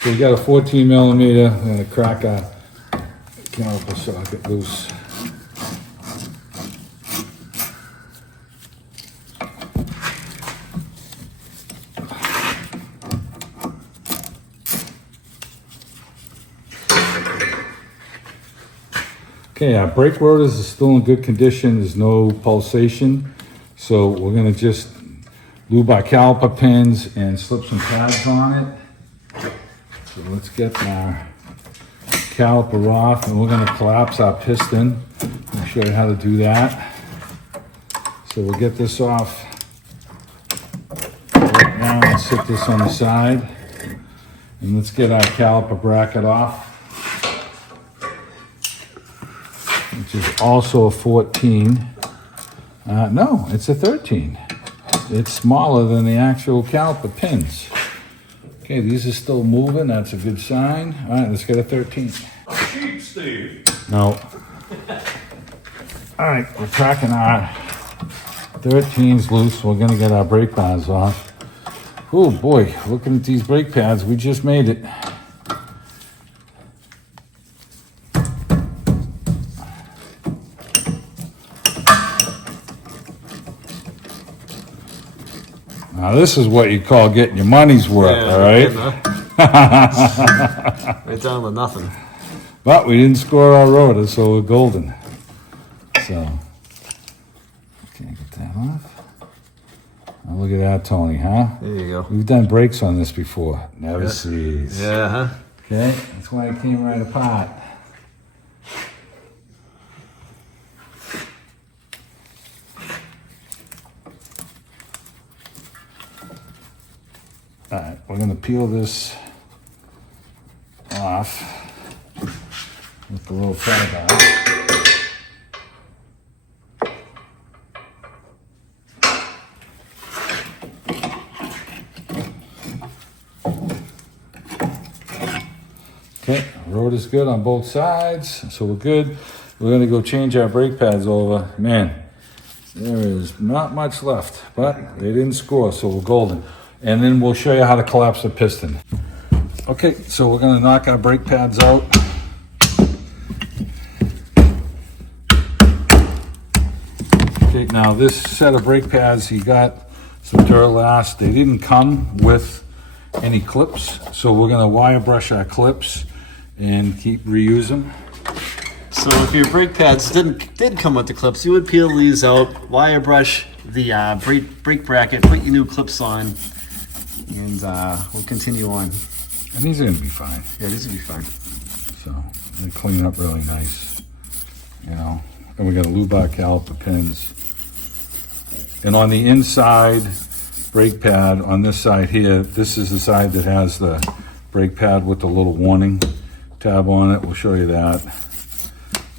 So we got a 14 millimeter. I'm gonna crack a caliper socket loose. Okay, our brake rotors are still in good condition. There's no pulsation. So we're gonna just lube our caliper pins and slip some pads on it. So let's get our caliper off, and we're gonna collapse our piston. I'll show you how to do that. So we'll get this off right now and sit this on the side. And let's get our caliper bracket off, which is also a 14. No, it's a 13. It's smaller than the actual caliper pins. Okay, these are still moving. That's a good sign. All right, let's get a 13. Cheap, Steve. No. All right, we're cracking our 13s loose. We're gonna get our brake pads off. Oh boy, looking at these brake pads, we just made it. Now this is what you call getting your money's worth, Yeah, all right? Right down to nothing. But we didn't score our rotor, so we're golden. So, okay, get that off. Oh, look at that, Tony, huh? There you go. We've done brakes on this before. Never sees. Yeah, huh? Okay, that's why it came right apart. All right, we're gonna peel this off with the little pad out. Okay, road is good on both sides, so we're good. We're gonna go change our brake pads over. Man, there is not much left, but they didn't score, so we're golden. And then we'll show you how to collapse the piston. Okay, so we're gonna knock our brake pads out. Okay, now this set of brake pads, you got some Duralast. They didn't come with any clips, so we're gonna wire brush our clips and keep reuse them. So if your brake pads did come with the clips, you would peel these out, wire brush the brake bracket, put your new clips on, and we'll continue on. And these are gonna be fine. Yeah, these will be fine. So they clean up really nice, you know. And we're gonna lube our caliper pins. And on the inside brake pad, on this side here, this is the side that has the brake pad with the little warning tab on it. We'll show you that.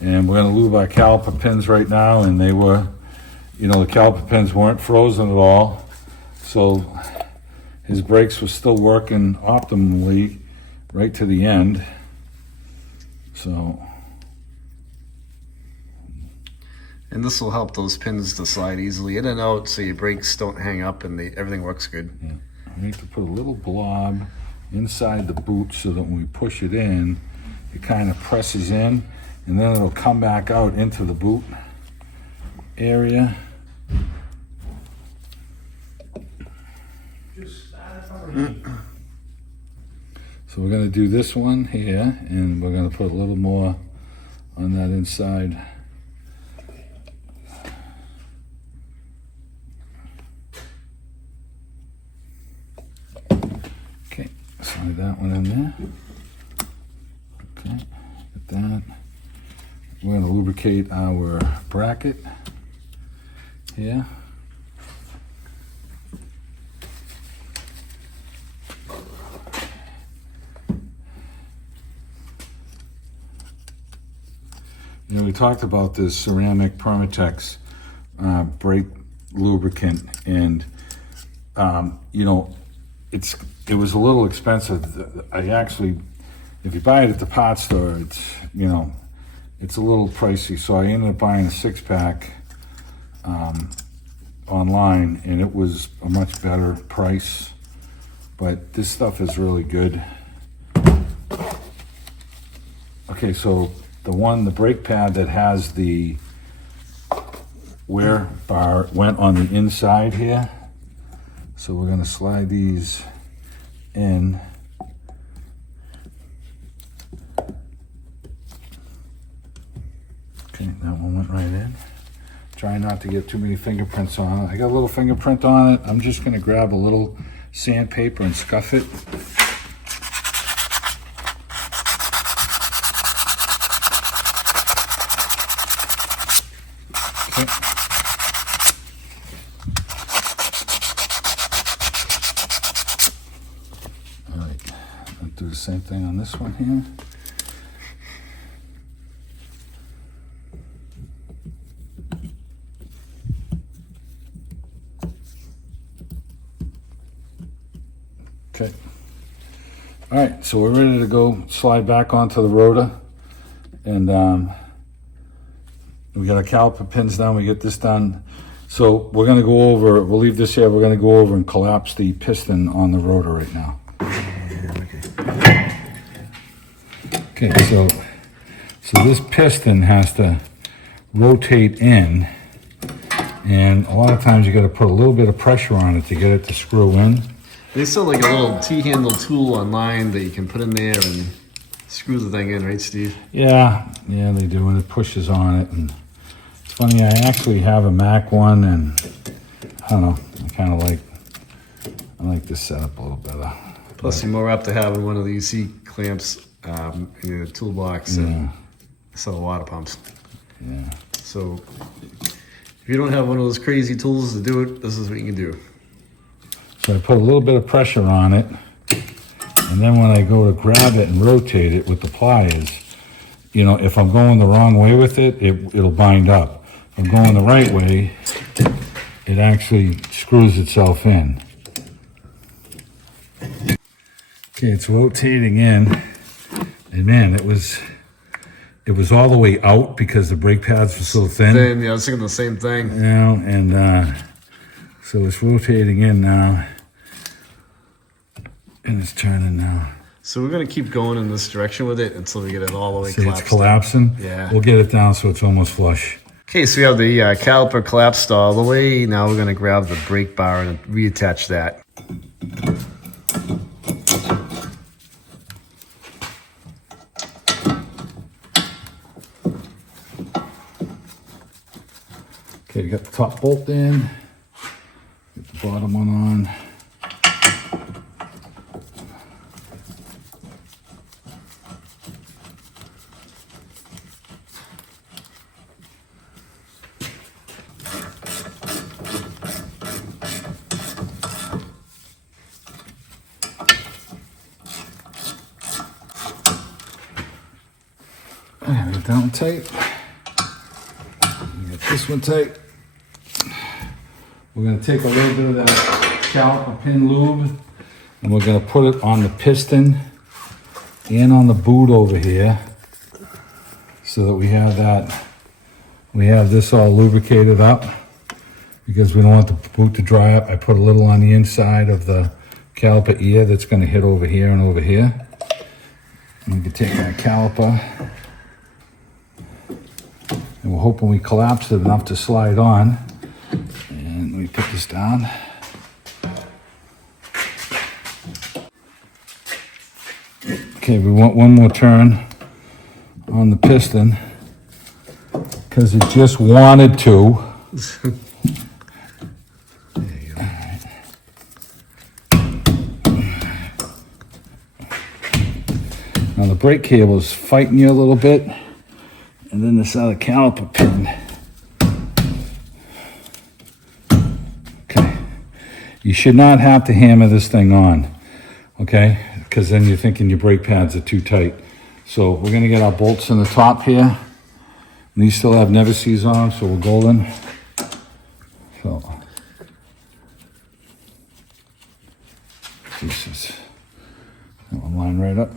And we're gonna lube our caliper pins right now, and they were, you know, the caliper pins weren't frozen at all. So his brakes were still working optimally right to the end. So. And this will help those pins to slide easily in and out, so your brakes don't hang up and everything works good. Yeah. We need to put a little blob inside the boot so that when we push it in, it kind of presses in, and then it'll come back out into the boot area. So we're going to do this one here, and we're going to put a little more on that inside. Okay, slide that one in there. Okay, get that. We're going to lubricate our bracket here. You know, we talked about this ceramic Permatex brake lubricant, and you know, it was a little expensive. I actually, if you buy it at the pot store, it's, you know, it's a little pricey. So I ended up buying a 6-pack online, and it was a much better price. But this stuff is really good. Okay, so the brake pad that has the wear bar went on the inside here. So we're gonna slide these in. Okay, that one went right in. Try not to get too many fingerprints on it. I got a little fingerprint on it. I'm just gonna grab a little sandpaper and scuff it. Okay. All right, I'll do the same thing on this one here. Okay. All right, so we're ready to go slide back onto the rotor. And we got our caliper pins down, we get this done. So we're gonna go over, we'll leave this here, we're gonna go over and collapse the piston on the rotor right now. Okay, so this piston has to rotate in, and a lot of times you gotta put a little bit of pressure on it to get it to screw in. They sell like a little T-handle tool online that you can put in there and screw the thing in, right, Steve? Yeah, they do, and it pushes on it. And it's funny, I actually have a Mac one, and I don't know, I like this setup a little better. Plus, you're more apt to having one of these C-clamps in your toolbox and sell water pumps. Yeah. So, if you don't have one of those crazy tools to do it, this is what you can do. So I put a little bit of pressure on it, and then when I go to grab it and rotate it with the pliers, you know, if I'm going the wrong way with it, it'll bind up. If I'm going the right way, it actually screws itself in. Okay, it's rotating in, and man, it was all the way out because the brake pads were so thin. Yeah, I was thinking the same thing. You know, and so it's rotating in now, and it's turning now. So we're gonna keep going in this direction with it until we get it all the way See, collapsed. it's collapsing. Yeah. We'll get it down so it's almost flush. Okay, so we have the caliper collapsed all the way. Now we're gonna grab the brake bar and reattach that. Okay, we got the top bolt in. Get the bottom one on. And get that one tight. Get this one tight. We're going to take a little bit of that caliper pin lube, and we're going to put it on the piston and on the boot over here, so that we have this all lubricated up, because we don't want the boot to dry up. I put a little on the inside of the caliper ear that's going to hit over here and over here. And we can take our caliper, and we're hoping we collapsed it enough to slide on. And let me put this down. Okay, we want one more turn on the piston because it just wanted to. There you go. Now the brake cable is fighting you a little bit, and then this other caliper pin. You should not have to hammer this thing on, okay? Because then you're thinking your brake pads are too tight. So we're gonna get our bolts in the top here. And these still have never sees on them, so we're golden. So, Jesus, that one line right up.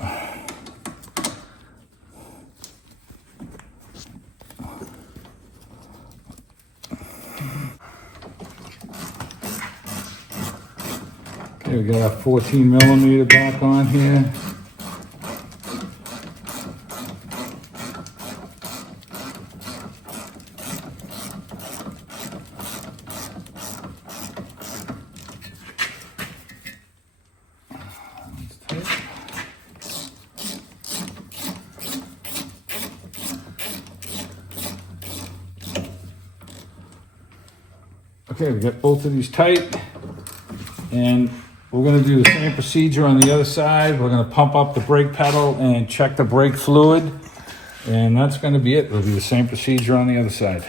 Okay, we got our 14 millimeter back on here. Okay, we got both of these tight. And we're gonna do the same procedure on the other side. We're gonna pump up the brake pedal and check the brake fluid. And that's gonna be it. It'll be the same procedure on the other side.